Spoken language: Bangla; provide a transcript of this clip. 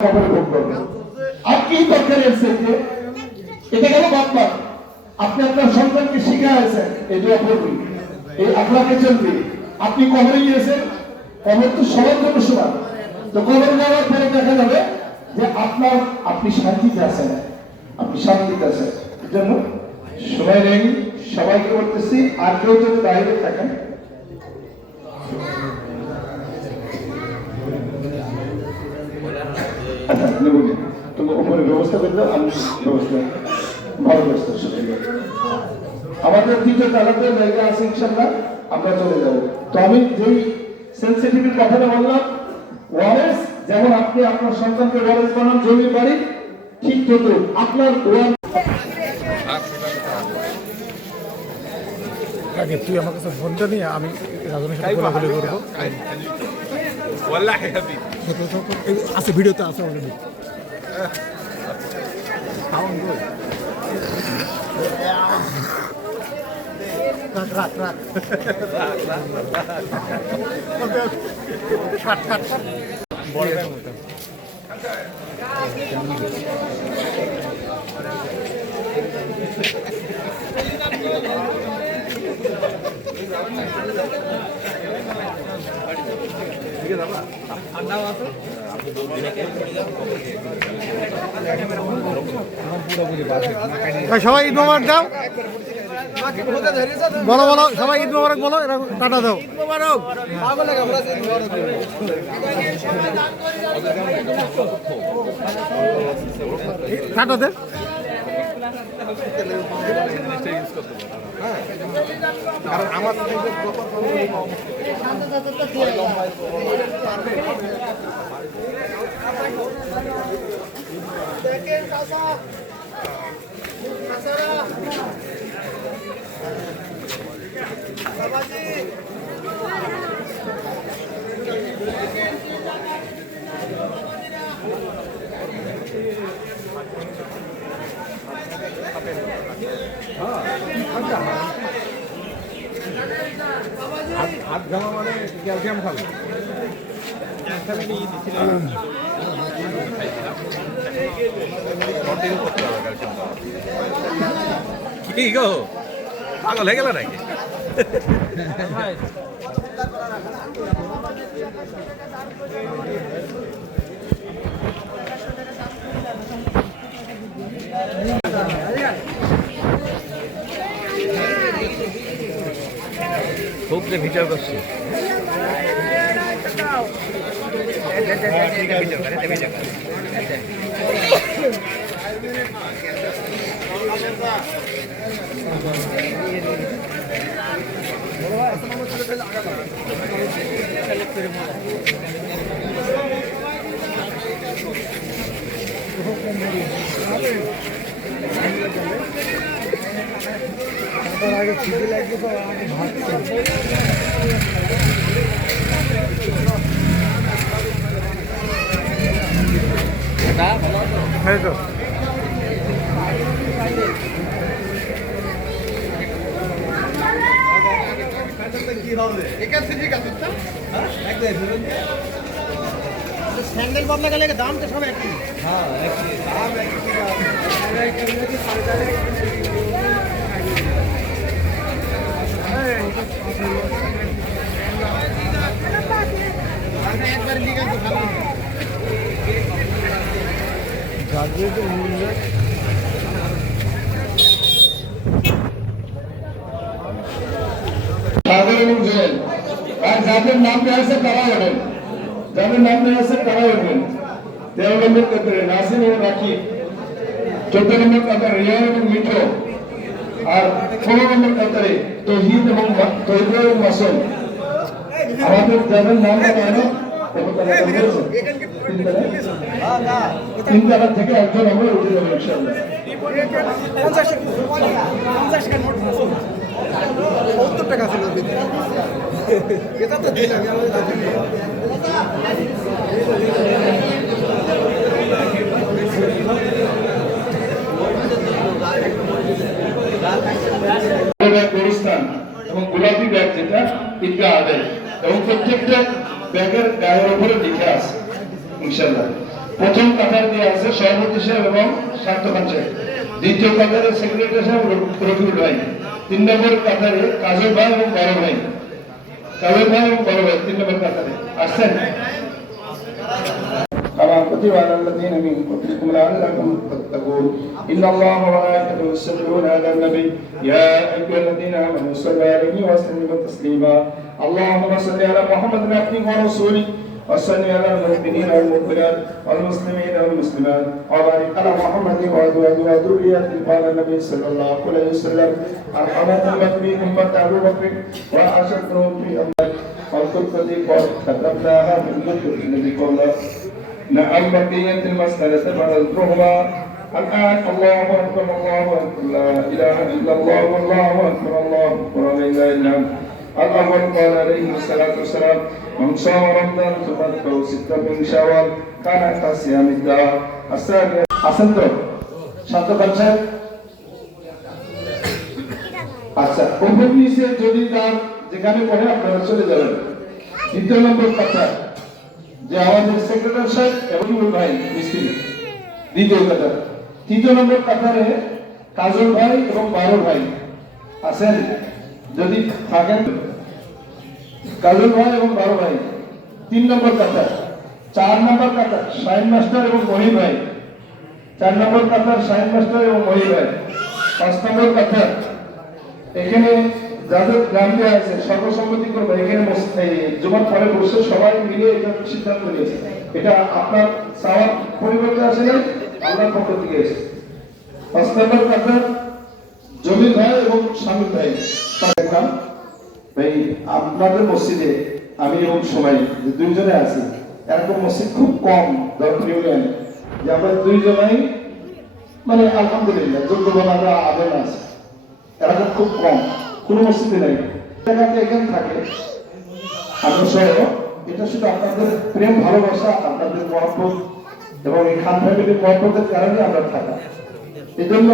আপনি দরকার এটা গেল বাপমার আপনি আপনার সন্তানকে শিখাইছেন এই দোয়া পড়বি এই আপনাকে চলবে আপনি কবরে গিয়েছেন কবর তো সবার জন্য সমান তো কবরে যাওয়ার পরে দেখা যাবে যে আপনি শান্তিতে আছেন আপনি শান্তিতে আছেন এর জন্য সময় নেই সবাইকে বলতেছি আর কেউ যদি বাইরে থাকেন ব্যবস্থা করে দাও আমি ব্যবস্থা ভালো ব্যবস্থা আমাদের দ্বিতীয় তালাতে জায়গা আছে ইনশাল্লাহ আমরা চলে যাব তো আমি যেই সেন্সিটিভিটির কথাটা বললাম ওয়ারেস যেমন আপনি আপনার সন্তানকে ওয়ারেস বানান জমি বাড়ি ঠিক তত আপনার আগে তুই আমার কাছে ফোনটা নিয়ে আমি রাজনের সাথে বলাবলি করবো আছে ভিডিওতে আছে অলরেডি সবাই ঈদ মোবারক দাও বলো বলো সবাই ঈদ মোবারক বলো টাটা দাও টাটা দে কারণ আমার হাত ঘামা মানে ক্যালসিয়াম খাবে কি গো পাগল হয়ে গেল নাকি খুব যে ভিডিও করছি আগে ছিটে লাগবে তো আমাকে ভাত হ্যাঁ তো স্যান্ডেল বদলা গেলে দাম তো সব একই হ্যাঁ একই দাম একবার লিখে তো ভালো যাদের মূল্য আর যাদের নাম দেওয়া আছে তারা ওঠেন যাদের নাম দেওয়া আছে তারা ওঠেন 13 নম্বর কাতারে নাসিম এবং রাকিব 14 নম্বর কাতারে রিয়ান এবং মিঠো আর 16 নম্বর কাতারে তৌহিদ এবং মাসুম আমাদের যাদের নাম দেওয়া হয় তিন তারা থেকে একজন আমরা উঠে যাবো ইনশাআল্লাহ 70 টাকা ছিল এটা তো দিলাম এবং গোলাপি ব্যাগ যেটা ঈদগাহ আদায় এবং প্রত্যেকটা ব্যাগের গায়ের উপরে লিখে আছে ইনশাআল্লাহ প্রথম কাতার দিয়ে আছে সভাপতি সাহেব এবং স্বার্থ খান সাহেব, দ্বিতীয় কাতারে সেক্রেটারি সাহেব রকিবুল ভাই, 3 নম্বর কাতারে কাজল ভাই এবং বড় ভাই, কাজল ভাই এবং বড় ভাই 3 নম্বর কাতারে আসছেন। كما كتب على الذين من قبلكم لعلكم تتقون إن الله وملائكته يصلون على النبي يا أيها الذين آمنوا صلوا عليه وسلموا تسليما اللهم صل على محمد عبدك ورسولك وصل على المؤمنين والمؤمنات والمسلمين والمسلمات وبارك على محمد وأزواجه وذريته قال النبي صلى الله عليه وسلم أرحمت أمتي أمة أبي بكر وأشدهم في أمتي والخطبة قد كتبناها من كتب النبي الله نعم بقية المسألة فنذكرهما الآن الله أكبر الله أكبر لا إله إلا الله والله أكبر الله أكبر لا إله إلا الله. الأول قال عليه الصلاة والسلام من صام رمضان ثم ذكره 6 من شوال كان كصيام الدهر. الثاني حسن তো শান্ত করছেন। আচ্ছা ওপর নিচে যদি তার যেখানে পড়ে আপনারা চলে যাবেন। দ্বিতীয় নম্বর কথা যে আমাদের সেক্রেটারি সাহেব এবং ভাই মিস্ত্রি দ্বিতীয় কাতার, তৃতীয় নম্বর কাতারে কাজল ভাই এবং বড় ভাই আছেন, যদি থাকেন কাজল ভাই এবং বড় ভাই 3 নম্বর কাতার। 4 নম্বর কাতার শাহিন মাস্টার এবং মহিন ভাই, 4 নম্বর কাতার শাহিন মাস্টার এবং মহিন ভাই। 5 নম্বর কাতার এখানে যাদের গ্রাম দেওয়া আছে সর্বসম্মতি করবে, এখানে জমার পরে বসে সবাই মিলে এটা সিদ্ধান্ত নিয়েছে, এটা আপনার চাওয়ার পরিবর্তে আসে না, আল্লাহর পক্ষ থেকে এসেছে। 5 নম্বর কাতার জমির ভাই এবং স্বামীর ভাই। দেখলাম ভাই আপনাদের মসজিদে আমি এবং সবাই যে 2 জনে আছি, এরকম মসজিদ খুব কম দরকার ইউনিয়ন যে আমরা 2 জনাই মানে আলহামদুলিল্লাহ যোগ্য বলা আবেদন আছে, এরকম খুব কম কোনো মসজিদে নাই। এখানে থাকে আমি সহ, এটা শুধু আপনাদের প্রেম ভালোবাসা, আপনাদের মহব্বত এবং এই খান ফ্যামিলির মহব্বতের কারণে আমরা থাকা। এই জন্য